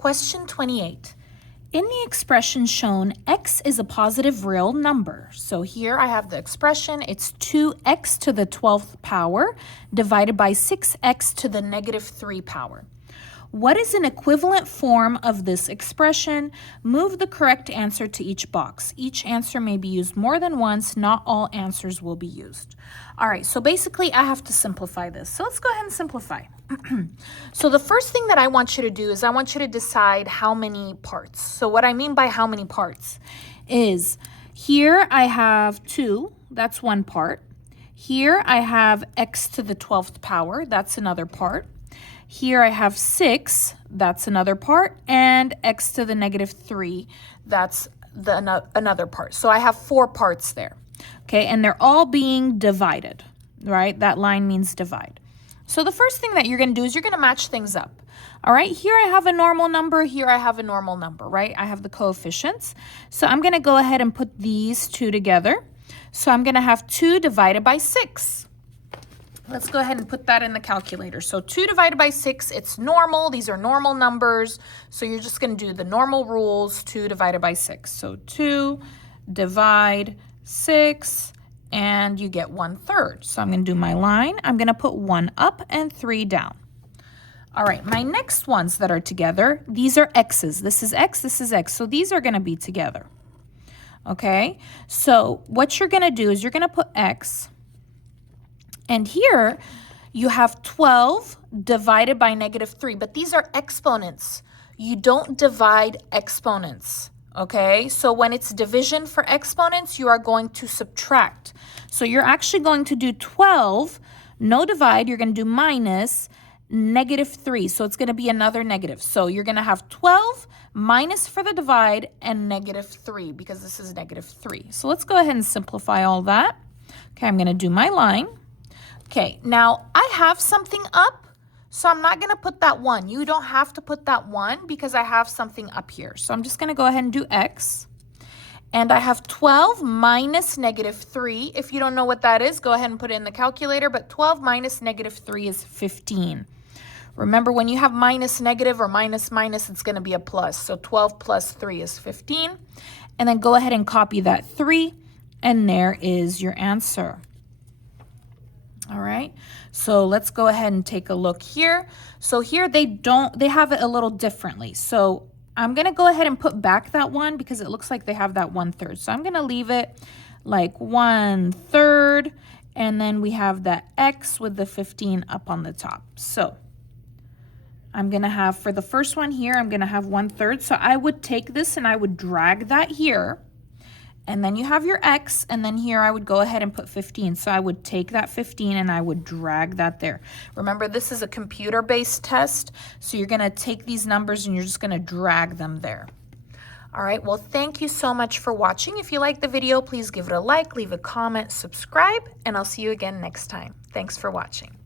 Question 28. In the expression shown, x is a positive real number. So here I have the expression, it's 2x to the 12th power divided by 6x to the negative 3 power. What is an equivalent form of this expression? Move the correct answer to each box. Each answer may be used more than once. Not all answers will be used. All right, so basically I have to simplify this. So let's go ahead and simplify. So the first thing that I want you to do is I want you to decide how many parts. So what I mean by how many parts is here I have 2, that's one part. Here I have x to the 12th power, that's another part. Here I have 6, that's another part, and x to the negative 3, that's another part. So I have 4 parts there, okay? And they're all being divided, right? That line means divide. So the first thing that you're going to do is you're going to match things up, all right? Here I have a normal number, here I have a normal number, right? I have the coefficients. So I'm going to go ahead and put these two together. So I'm going to have 2 divided by 6. Let's go ahead and put that in the calculator. So 2 divided by 6, it's normal. These are normal numbers. So you're just going to do the normal rules, 2 divided by 6. So 2 divide 6, and you get 1/3. So I'm going to do my line. I'm going to put 1 up and 3 down. All right, my next ones that are together, these are x's. This is x, this is x. So these are going to be together. Okay, so what you're going to do is you're going to put x. And here you have 12 divided by negative 3, but these are exponents. You don't divide exponents, okay? So when it's division for exponents, you are going to subtract. So you're actually going to do 12, no divide, you're going to do minus negative 3. So it's going to be another negative. So you're going to have 12 minus for the divide and negative 3 because this is negative 3. So let's go ahead and simplify all that. Okay, I'm going to do my line. Okay, now I have something up, so I'm not going to put that 1. You don't have to put that 1 because I have something up here. So I'm just going to go ahead and do x. And I have 12 minus negative 3. If you don't know what that is, go ahead and put it in the calculator. But 12 minus negative 3 is 15. Remember, when you have minus negative or minus minus, it's going to be a plus. So 12 plus 3 is 15. And then go ahead and copy that 3. And there is your answer. All right, so let's go ahead and take a look here. So here they have it a little differently. So I'm gonna go ahead and put back that 1 because it looks like they have that 1/3. So I'm gonna leave it like 1/3, and then we have that x with the 15 up on the top. So I'm gonna have, for the first one here, I'm gonna have 1/3. So I would take this and I would drag that here. And then you have your x, and then here I would go ahead and put 15. So I would take that 15 and I would drag that there. Remember, this is a computer-based test, so you're going to take these numbers and you're just going to drag them there. All right, well, thank you so much for watching. If you like the video, please give it a like, leave a comment, subscribe, and I'll see you again next time. Thanks for watching.